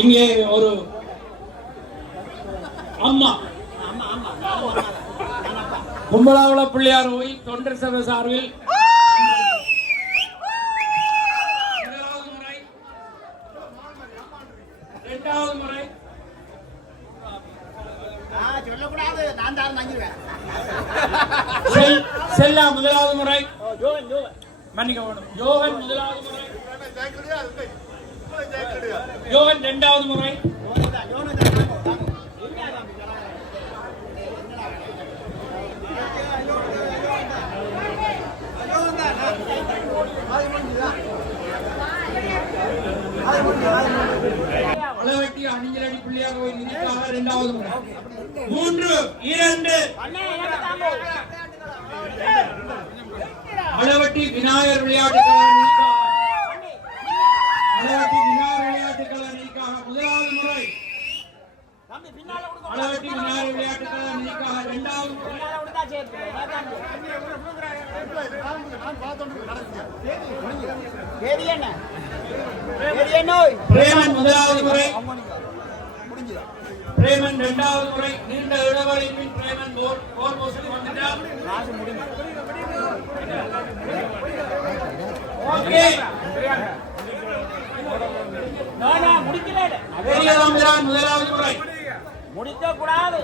இங்கே ஒரு அம்மா கும்பலாவள பிள்ளையார் கோயில் தொண்டர் சபை சார்பில் இரண்டாவது முறை செல்லா முதலாவது முறை மன்னிக்கவும் யோகன் முதலாவது முறை யோகன் இரண்டாவது முறை அளவட்டி அணிஞ்சலடி பிள்ளையார் கோயில் நிதிக்காக இரண்டாவது முறை 3-2 அளவட்டி விநாயகர் விளையாட்டுக்காக அளவட்டி விநாயகர் விளையாட்டுக்காக நிதிக்காக முதலாவது முறை அளவட்டி விநாயகர் விளையாட்டுக்காக நிதிக்காக இரண்டாவது முறை பிரேமன் முதலாவது முறை பிரேமன் இரண்டாவது முறை நீண்ட இடைவெளியின் பின் பிரேமன் கோல் போஸ்டுக்கு வந்துட்டார். ஓகே பெரியதம்பிரான் முதலாவது முறை முடிக்க கூடாது.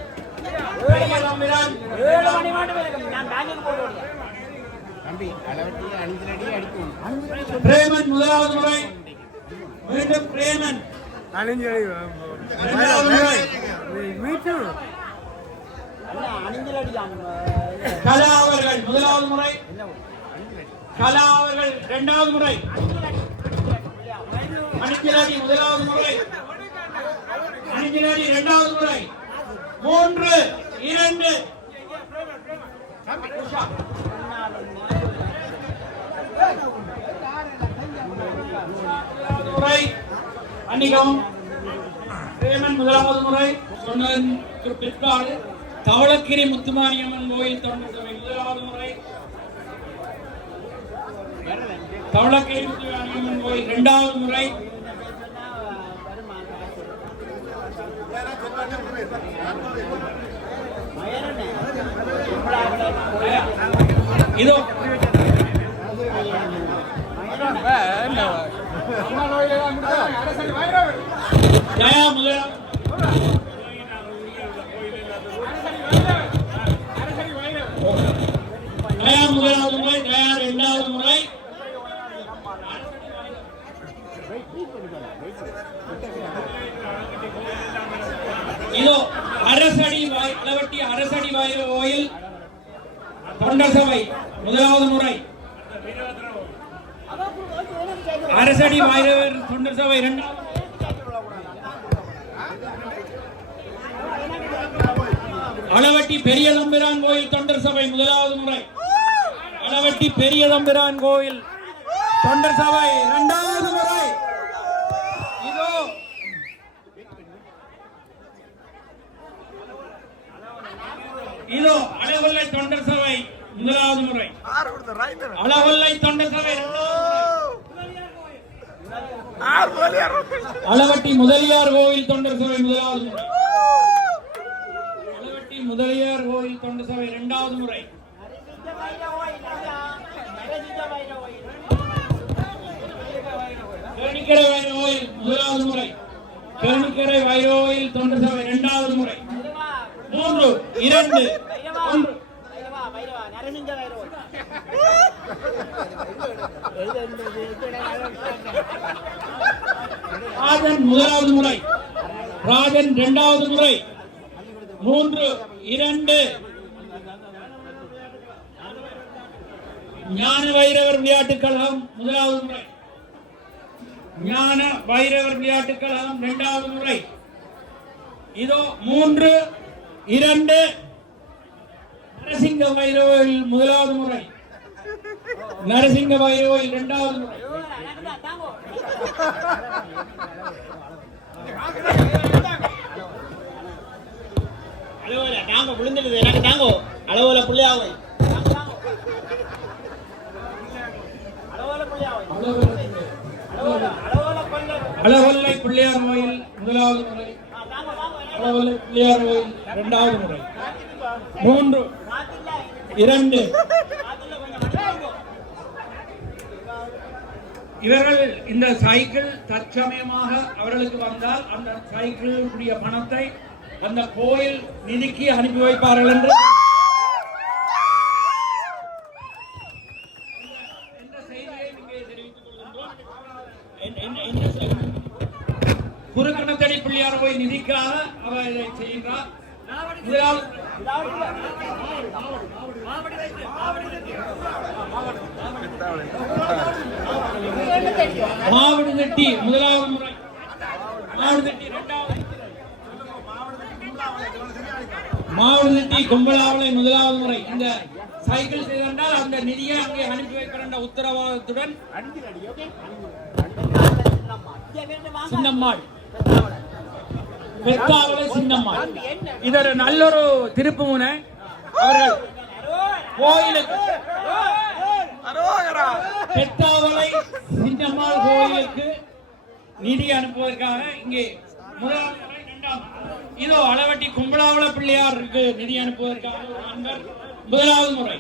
பெரியதம்பிரான் 7 மணி மட்டும் நான் பேங்க்குக்கு போறேன் தம்பி அளவட்டி அணிஞ்சலடி அடிக்கும். பிரேமன் முதலாவது முறை மீண்டும் பிரேமன் அணிஞ்சலடி இரண்டாவது முறை மீட்டு அணிஞ்சலடி கலா அவர்கள் முதலாவது முறை கலா அவர்கள் இரண்டாவது முறை அணிஞ்சலடி முதலாவது முறை அணிஞ்சலடி இரண்டாவது முறை 3-2 முறை அன்னிகம் பிரேமன் முதலாவது முறை சொன்னதற்கு பிற்பாடு தவளக்கிரி முத்துமாரியம்மன் கோயில் தொண்டர் சபை முதலாவது முறை தவளக்கிரி முத்துமாரியம்மன் கோயில் இரண்டாவது முறை இதோ ஜயா முதலாம் ஜயா முதலாவது முறை ஜயா இரண்டாவது முறை இதோ அரசடி அளவட்டி அரசடி கோயில் தொண்டர் சபை முதலாவது முறை அரசடி வைரவர் தொண்டர் சபை இரண்டாவது அளவட்டி பெரிய தம்பிரான் கோயில் தொண்டர் சபை முதலாவது முறை அளவட்டி பெரிய தம்பிரான் கோயில் தொண்டர் சபை இரண்டாவது முறை இதோ இதோ அளவல்லை தொண்டர் சபை முதலாவது முறை அளவல்லை தொண்டர் சபை அளவட்டி முதலியார் கோயில் தொண்டர் சபை முதலாவது முறை அளவட்டி முதலியார் கோயில் தொண்டர் சபை இரண்டாவது முறை கேணிக்கரை வைர கோயில் முதலாவது முறை கேணிக்கரை வைர கோயில் தொண்டர் சபை இரண்டாவது முறை 3-2 ராஜன் முதலாவது முறை ராஜன் இரண்டாவது முறை 3-2 ஞான வைரவர் விளையாட்டுக் கழகம் முதலாவது முறை ஞான வைரவர் விளையாட்டுக் கழகம் இரண்டாவது முறை இதோ 3-2 நரசிங்க வைரவில் முதலாவது முறை நரசிங்க வைரவில் இரண்டாவது முறை தாங்க விழுந்துடுது எனக்கு தாங்கோ அளவுல புள்ளியாவை அளவுல புள்ளியாவை பிள்ளையார் கோயில் முதலாவது முறை, அளவலை பிள்ளையார் கோயில் இரண்டாவது முறை, 3, 2. இவர்கள் இந்த சைக்கிள் தற்சமயமாக அவர்களுக்கு வந்தால் அந்த சைக்கிளுடைய பணத்தை அந்த கோயில் நிதிக்கு அனுப்பி வைப்பார்கள் என்று குறுக்கணத்தடி பிள்ளையார் கோயில் நிதிக்காக அவர் இதை செய்கின்றார். மாவடுதட்டி முதலாவது முறை, மாவடுதட்டி இரண்டாவது, மாவடுதட்டி கும்பலாவளை முதலாவது முறை. இந்த சைக்கிள் செய்தால் அந்த நிதியை அங்கே அனுப்பி வைக்கிற உத்தரவாதத்துடன் சின்னம்மாள், பெத்தாவளை சின்னம்மாள். இது ஒரு நல்லொரு திருப்பு முனை. அவர்கள் கோயிலுக்கு பெத்தாவளை சின்னம்மாள் கோயிலுக்கு நிதி அனுப்புவதற்காக இங்கே முதலாவது முறை, இதோ அளவட்டி கும்பலாவளை பிள்ளையாருக்கு நிதி அனுப்புவதற்காக ஒரு அன்பர் முதலாவது முறை.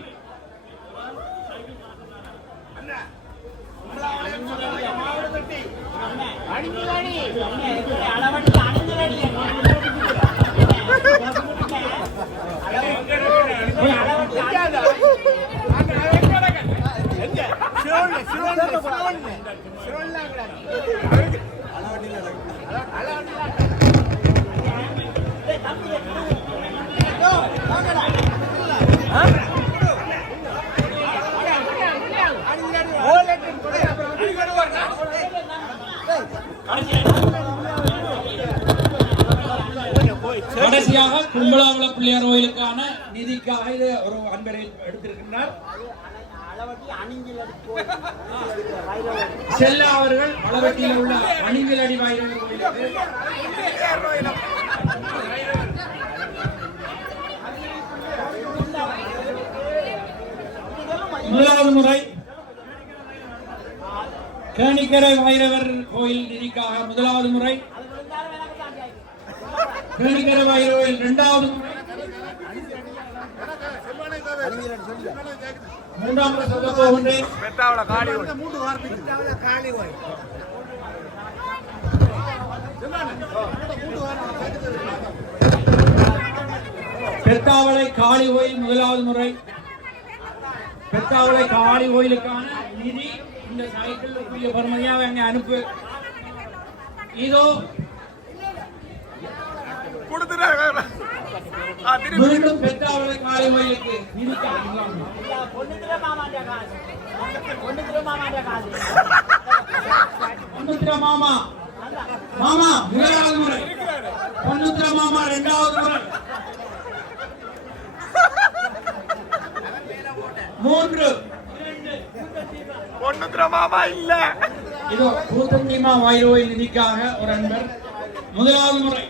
கடைசியாக கும்பலாவளை பிள்ளையார் கோயிலுக்கான நிதிக்காக இது ஒரு அன்பரை எடுத்திருக்கின்றார். செல்லா அவர்கள் அளவட்டியில் உள்ள அணிஞ்சலடி வைரவர் கோயிலுக்கு முதலாவது முறை, கேணிக்கரை வைரவர் கோயில் நிதிக்காக முதலாவது முறை, கேணிக்கரை வைரவர் கோயில் இரண்டாவது முறை, மூன்றாவது சொல்ல போகின்றேன். பெத்தாவளை காளி கோயில் முதலாவது முறை. பெத்தாவளை காளி கோயிலுக்கான நிதி இந்த சைக்கிளுக்குரிய பருமதியாக அங்கே அனுப்பு. இதோ மீண்டும் பெத்தாவளை காளி கோயிலுக்கு நிதி பொன்னுத்திர மாமா, மாமா முதலாவது முறை, பொன்னுத்திர மாமா இரண்டாவது முறை, 3, 2. பொன்னுத்திர மாமா இல்ல. இதோ பூத்தஞ்சிமா வைரோயில் நிதிக்காக ஒரு அன்பர் முதலாவது முறை,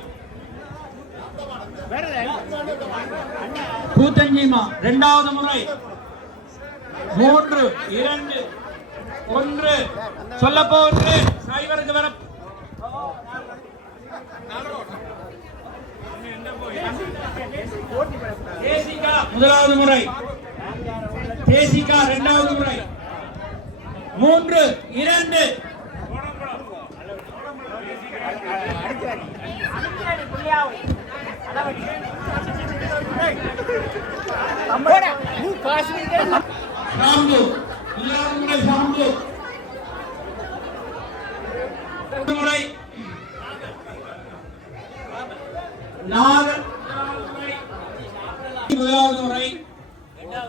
பூத்தஞ்சிமா இரண்டாவது முறை, 3, 2, 1. சொல்ல போன்று சைவருக்கு வர தேசிகா முதலாவது முறை, தேசிகா இரண்டாவது முறை, 3, 2. சாம்பு முதலாவது முறை, சாம்பு முறை, முதலாவது முறை,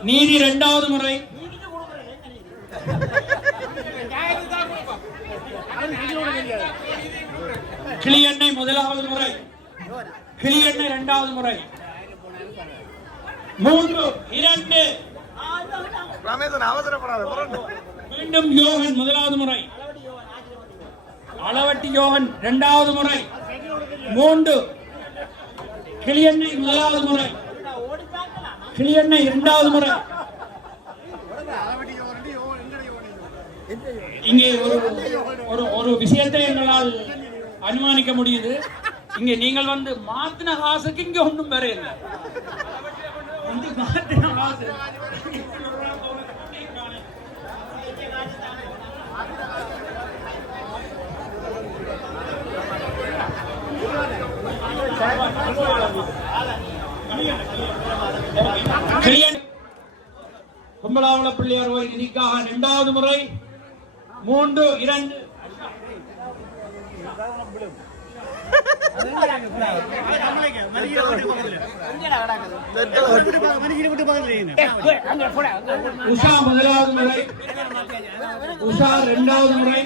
நீதி இரண்டாவது முறை, கிளியெண்ணை முதலாவது முறை, கிளியெண்ணை இரண்டாவது முறை, 3, 2. மீண்டும் யோகன் முதலாவது முறை, அளவட்டி யோகன் இரண்டாவது முறை, 3. கிளியெண்ணை முதலாவது முறை, கிளியெண்ணை இரண்டாவது முறை. இங்கே ஒரு விஷயத்தை எங்களால் அனுமானிக்க முடியுது. இங்க நீங்கள் வந்து மாத்தின காசுக்கு இங்க ஒன்றும் வேற இல்லை. வந்து மாத்தின காசு கும்பலாவள பிள்ளையார் கோயில் நிதிக்காக 2வது முறை 3-2 உஷா 1வது முறை, உஷா 2வது முறை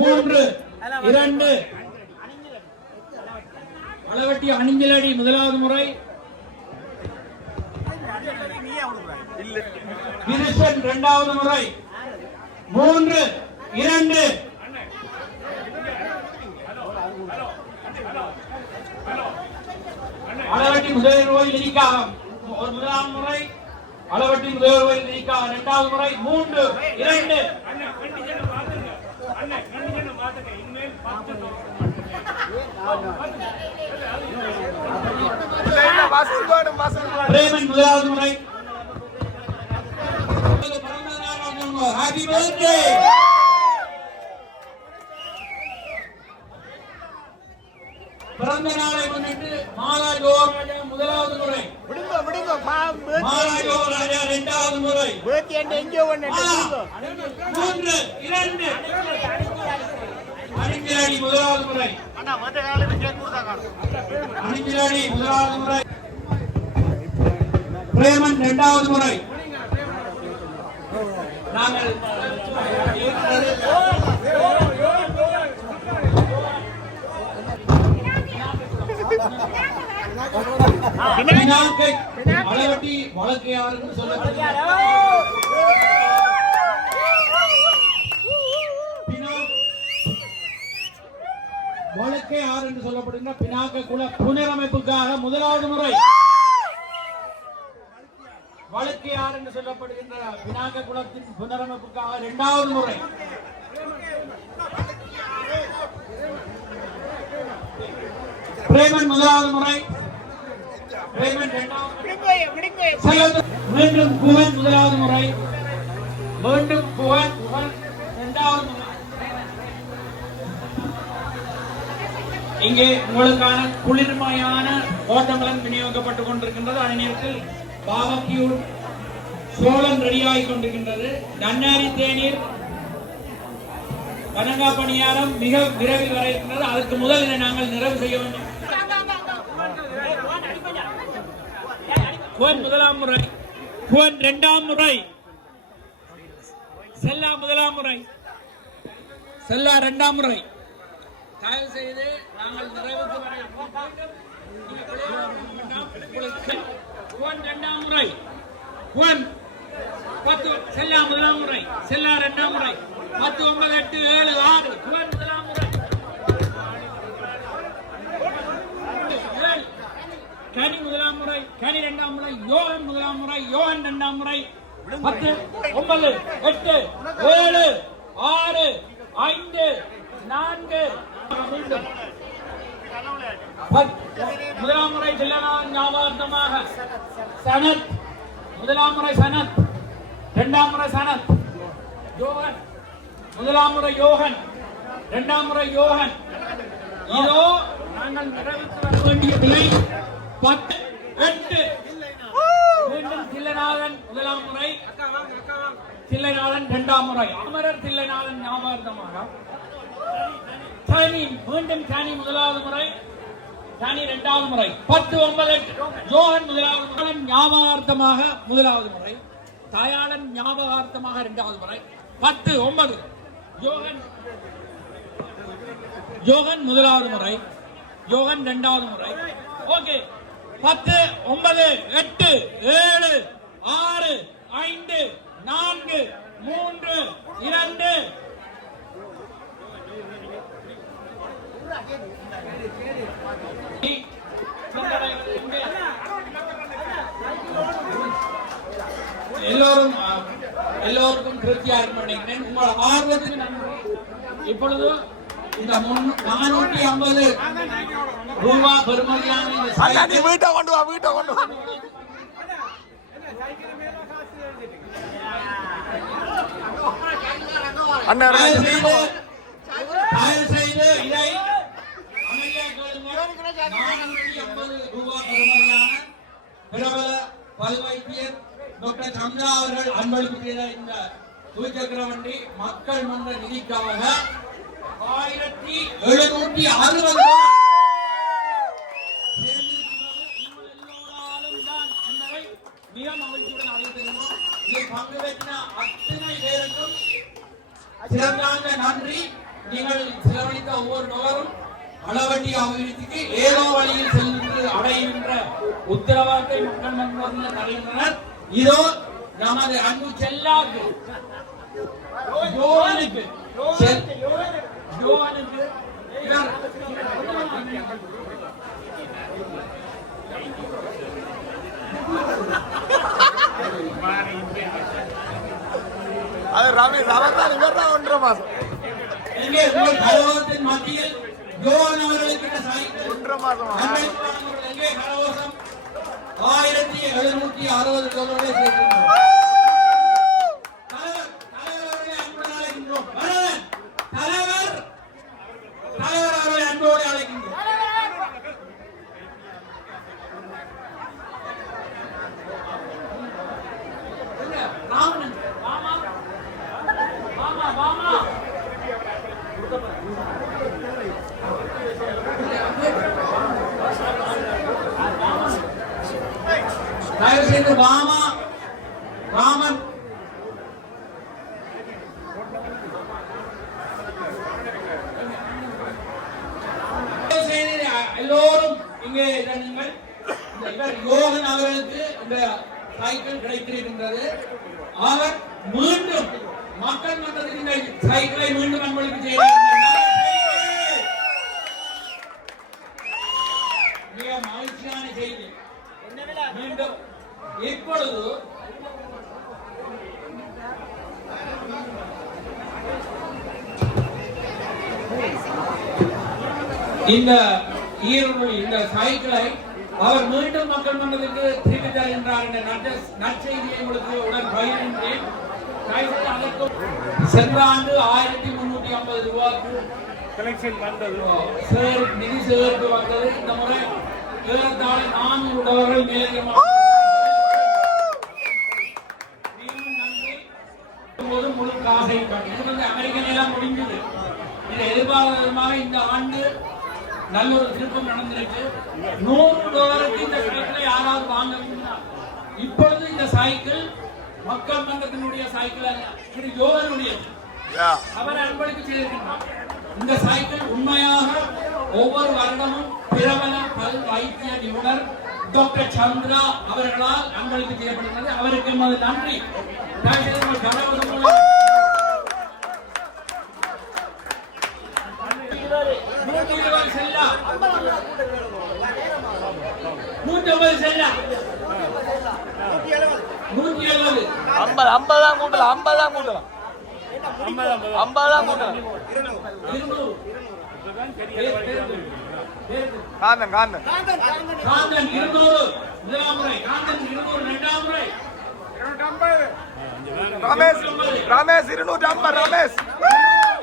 3-2 அளவட்டி அணிஞ்சலடி 1வது முறை, விருஷன் 2வது முறை 3-2 அளவட்டி முதல்வர் கோயில் நிதிக்காக 1வது முறை, அளவட்டி முதல்வர் கோயில் நிதிக்காக 2வது முறை 3-2 பிரேமன் 1வது முறை. Happy birthday. பிறந்த நாளை முன்னிட்டு மாலா யோகராஜா 1வது முறை, மாலா யோகராஜா 2வது முறை 3-2 அணிஞ்சிலாடி 1வது முறை, அணிஞ்சிலாடி 1வது முறை, பிரேமன் 2வது முறை. நாங்கள் அளவட்டி வழக்கு யாருன்னு சொல்லப்படுகிறது. வழக்கை யார் என்று சொல்லப்படுகின்ற பினாக்க குல புனரமைப்புக்காக 1வது முறை, வழக்கு யார் என்று சொல்லப்படுகின்ற பினாக்க குலத்தின் புனரமைப்புக்காக 2வது முறை, பிரேமன் 1வது முறை, பிரேமன் 2வது, மீண்டும் புவன் 1வது முறை, மீண்டும் புவன் 2வது முறை. இங்கே உங்களுக்கான குளிர்மையான ஓட்டங்களும் விநியோகிக்கப்பட்டுக் கொண்டிருக்கின்றது. அதனிடத்தில் பாவக்கியூர் சோளம் ரெடியாகி கொண்டிருக்கின்றது. நன்னாரி தேநீர் வணங்கா பணியாரம் மிக விரைவில் வர இருக்கின்றது. அதற்கு முதல் இதை நாங்கள் நிறைவு செய்ய வேண்டும். புவன் 1வது முறை, புவன் 2வது முறை, செல்லா 1வது முறை, செல்லா 2வது முறை. தயவு செய்து நாங்கள் நிறைவுக்கு வர புவன் 2வது முறை, புவன் 10, செல்லா 1வது முறை, செல்லா 2வது முறை 10, 9, 8, 7, 6 புவன் 1வது முறை, கனி 1வது முறை, கனி 2வது முறை, யோகன் 1வது முறை, யோகன் 2வது முறை 10, 9, 8, 7, 6, 5, 4 முதலாம் முறை தில்லனான் ஞாபகார்த்தமாக சனத், 1வது முறை சனத், 2வது முறை சனத், யோகன் 1வது முறை யோகன், 2வது முறை யோகன். இதோ நாங்கள் நிறைவேற்ற வர வேண்டிய நிலை 10, 8 மீண்டும் தில்லநாதன் 1வது முறை, தில்லைநாதன் 2வது முறை, அமரர் தில்லைநாதன் ஞாபகார்த்தமாக தனி, மீண்டும் தனி 1வது முறை, தனி 2வது முறை 10, 9, 8 யோகன் 1வது முறை ஞாபகார்த்தமாக 1வது முறை, தாயாளன் ஞாபகார்த்தமாக 2வது முறை 10, 9 யோகன், யோகன் 1வது முறை, யோகன் 2வது முறை. ஓகே 10, 9, 8, 7, 6, 5, 4, 3, 2 எல்லோருக்கும் திருப்தியா இருக்க நினைக்கிறேன். உங்கள் ஆர்வத்துக்கு நன்றி. இப்பொழுது இந்த 450 ரூபாய் பெறுமதியான இந்த அண்ணா நீ சைக்கிள் வீட்டை கொண்டு வா வீட்டை கொண்டு வா அண்ணா தயவு செய்து இதை அமைதியாக கேளுங்கள். 450 ரூபாய் பெறுமதியான பிரபல பல் வைத்தியர் டாக்டர் சந்திரா அவர்கள் அன்பளிப்பு செய்த இந்த துவிச்சக்கர வண்டி மக்கள் மன்ற நிதிக்காக 1760 ரூபாய் மிக மகிழ்ச்சியுடன் அறிவித்திருக்கிறோம். இதில் பங்கு பெற்ற அத்தனை பேருக்கும் சிறந்த நன்றி. நீங்கள் செலவழித்த ஒவ்வொரு டாலரும் அளவட்டி அபிவிருத்திக்கு ஏதோ வழியில் சென்று அடைகின்ற உத்தரவாதத்தை மக்கள் மன்றத்தினர் தருகின்றனர். இதோ நமது அன்பு செல்லாக்கு யோகனுக்கு அது ரமேஷ் அவர் தான் இவர் தான் 1.5 மாசம் எங்கே உங்கள் கலவரத்தின் மத்தியில் யோகன் அவர்களுக்கு இந்த சைக்கிள் 1.5 மாசமா எங்கே கலவரம் 1760 டாலரை சேர்க்கின்றோம். தலைவர் அவர்களை அன்போடு அழைக்கின்றோம். ராமன் வாமா வாமா வாமா தயவு செய்து வாமா ராமன் எல்லோரும் இங்கே நீங்கள் இவர் யோகன் அவர்களுக்கு இந்த சைக்கிள் கிடைத்திருக்கின்றது. அவர் மீண்டும் மக்கள் மன்றத்தில் இந்த சைக்கிளை மீண்டும் அன்பளிப்பு செய்கிறார். மிக மகிழ்ச்சியான செய்தி. மீண்டும் இப்பொழுது இந்த இந்த சைக்கிளை அவர் மீண்டும் மக்கள் மன்றத்திற்கு திருப்பி தருகின்றார் என்ற நற்செய்தியை உங்களுக்கு உடன் பகிர்கின்றேன். சென்ற ஆண்டு 1350 ரூபாய்க்கு கலெக்ஷன் வந்தது, நிதி சேகரிப்பு வந்தது. இந்த முறை ஏறத்தாழ 400 டாலர்கள் மேலதிகமாக முழு காசை அமெரிக்கன் எல்லாம் முடிஞ்சது. இதை எதிர்பார்த்தமாக இந்த ஆண்டு நல்ல ஒரு திருப்பம் நடந்திருக்கு. 100 டாலருக்கு இந்த சைக்கிளை யாராவது வாங்க முடியும். இப்பொழுது இந்த சைக்கிள் மக்கள் மன்றத்தினுடைய சைக்கிள் அல்ல, இது யோகனுடையது. அவர் அன்பளிப்பு செய்திருக்கிறார். இந்த சைக்கிள் உண்மையாக ஒவ்வொரு வருடமும் பிரபல பல் வைத்திய நிபுணர் டாக்டர் சந்திரா அவர்களால் அன்பளிப்பு செய்யப்படுகிறது. அவருக்கு எமது நன்றி. செல்லா 150 செல்லா 170 50 கூட்டலாம் 50 கூட்டலாம் 200 காந்தன் காந்தன் காந்தன் 200 முதலாம் முறை, காந்தன் 200 இரண்டாம் முறை, ரமேஷ் ரமேஷ் 250 ரமேஷ்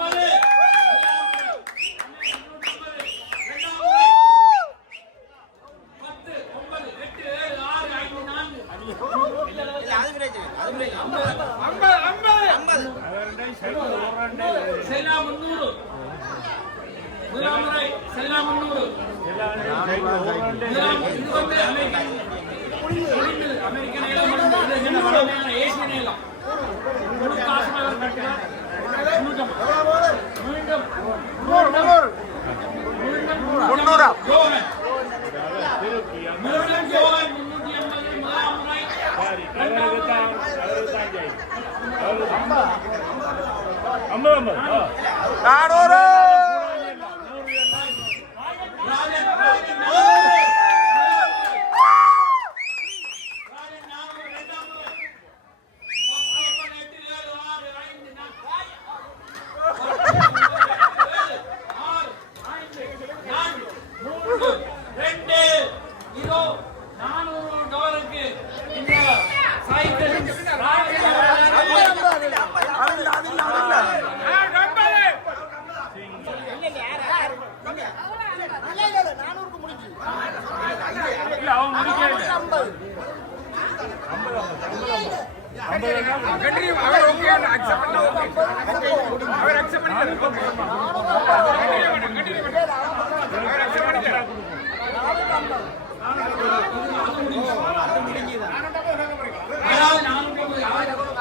400 அதாவது 450.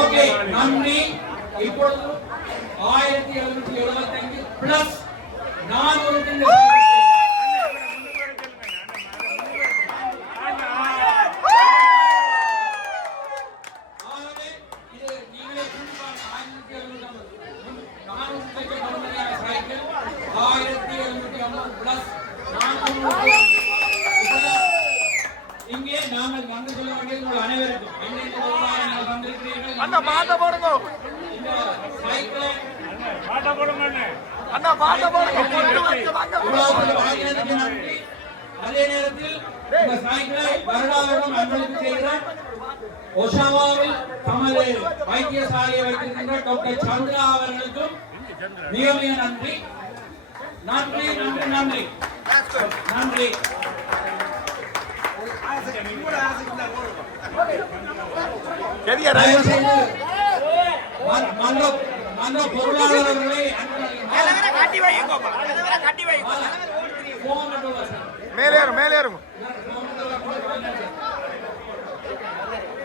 ஓகே, நன்றி. இப்பொழுது 1775 பிளஸ் 400. ஆகவே இது நீங்களே கூட்டி பாருங்க. 1750 சைக்கிள் 1750 பிளஸ் 400. இங்கே நாங்கள் நன்றி சொல்ல வேண்டியது உங்கள் அனைவருக்கும். எங்களுக்கு நீங்கள் வந்திருக்கிறீர்கள். அண்ணா பாட்ட போடுங்க இந்த சைக்கிளை அண்ணா பாட்ட போடுங்க பொட்டு வச்சு வாங்க உருவாக்குவது வாங்கினதுக்கு நன்றி. அதே நேரத்தில் இந்த சைக்கிளை வருடாவரும் அன்பளிப்பு செய்கிற ஒசாமாவில் தமது வைத்தியசாலையை வைத்திருக்கின்ற டாக்டர் சந்திரா அவர்களுக்கும் மிக மிக நன்றி. நன்றி நன்றி நன்றி நன்றி. பெரிய தயவு செய்து மன்ற பொருளாளர்களை மேலேறும்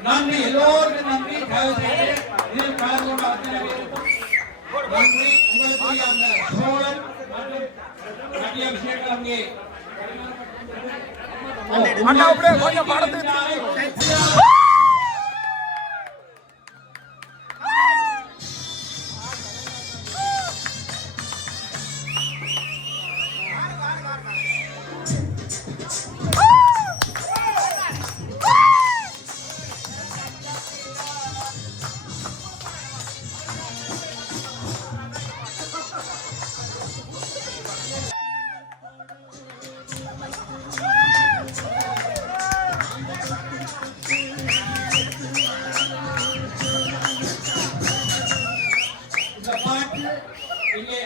நன்றி, எல்லோருக்கும் நன்றி. தயவு செய்து இதில் கலந்து கொண்ட அத்தனை பேருக்கும் நன்றி. உங்களுக்கு அந்த சோழன் மற்றும் அபிஷேகம் அங்கே அண்ணா அப்படியே கொஞ்சம் படத்துக்கு இந்த பாட்டு இங்கே